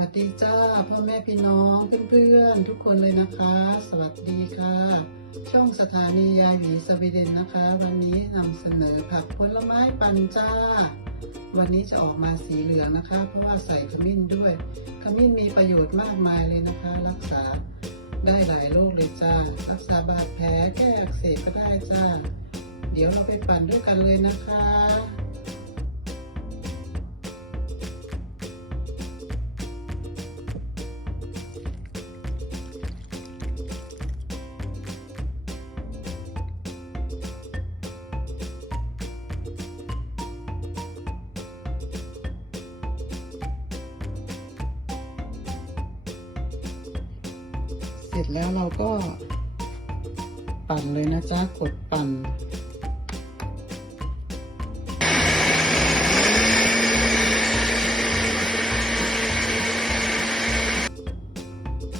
วัสดีจ้าพ่อแม่พี่น้องเพื่อนๆทุกคนเลยนะคะ สวัสดีค่ะ ช่องสถานียายหวีสวีเดนนะคะ วันนี้นำเสนอผักผลไม้ปั่นจ้า วันนี้จะออกมาสีเหลืองนะคะ เพราะว่าใส่ขมิ้นด้วยขมิ้นมีประโยชน์มากมายเลยนะคะ รักษาได้หลายโรคเลยจ้ารักษาบาดแผลแก้อักเสบก็ได้จ้า เดี๋ยวเราไปปั่นด้วยกันเลยนะคะ เสร็จแล้วเราก็ ปั่นเลยนะจ๊ะกดปั่น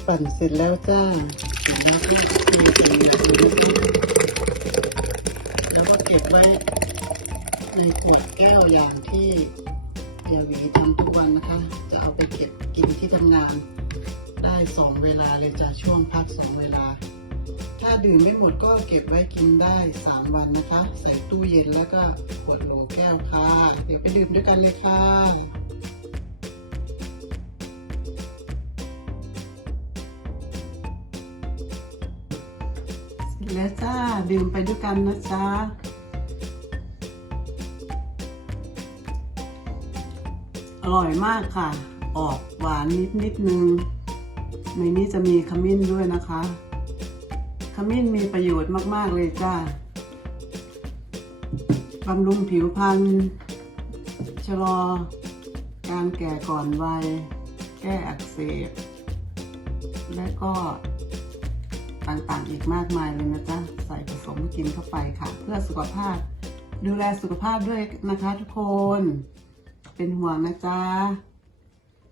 ปั่นเสร็จแล้วจ้าถึงแล้วก็คือสีเลืองแล้วก็เก็บไว้ในขวดแก้วอย่างที่ยาหวีทำทุกวันนะคะ จะเอาไปเก็บกินที่ทำงาน ได้สองเวลาเลยจ้ะช่วงพักสองเวลา ถ้าดื่มไม่หมดก็เก็บไว้กินได้สามวันนะคะ ใส่ตู้เย็นแล้วก็กดลงแก้วค่ะ เดี๋ยวไปดื่มด้วยกันเลยค่ะเสร็จแล้วจ้าดื่มไปด้วยกันนะจ๊ะอร่อยมากค่ะ ออกหวานนิดนิดนึง ในนี้จะมีขมิ้นด้วยนะคะ ขมิ้นมีประโยชน์มาก ๆ เลยจ้าบำรุงผิวพรรณชะลอ การแก่ก่อนวัย แก้อักเสบ และก็ต่างๆอีกมากมายเลยนะจ๊ะ ใส่ผสมกินเข้าไปค่ะ เพื่อสุขภาพ ดูแลสุขภาพด้วยนะคะทุกคน เป็นห่วงนะจ๊ะ